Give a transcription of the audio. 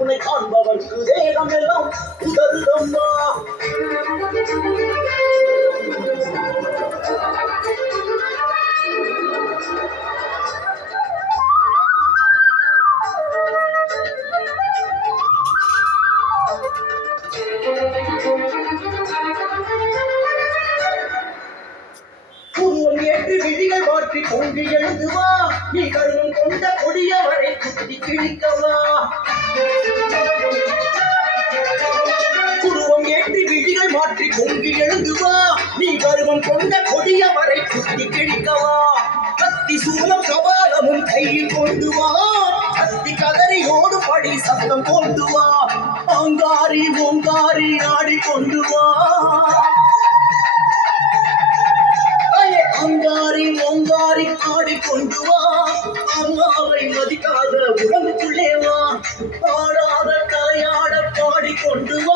உன்னை காண்பவர்க்கு தேகம் எல்லாம் உதறுதம்மா. உருவம் ஏற்று விழிகள் மாற்றி பொங்கி எழுதுவா, நீ கருவம் கொண்ட கொடியவரை குத்தி கிழிக்கவா. உருவம் ஏற்றி விழிகள் மாற்றி பொங்கி எழுதுவா, நீ கருவம் கொண்ட கொடியவரை குத்தி கிழிக்கவா. கத்தி சூலம் கபாலமும் கையில் கொண்டு வா, கத்தி கதறியோடு படி சத்தம் கொண்டு வா. ஆங்காரி ஓங்காரி ஆடிக்கொண்டு வா, அங்காரி ஓங்காரி ஆடிக்கொண்டு வா. அம்மாவை மதிக்காத உடம்புக்குள்ளே வா, பாடாத கலையாட பாடிக்கொண்டு வா.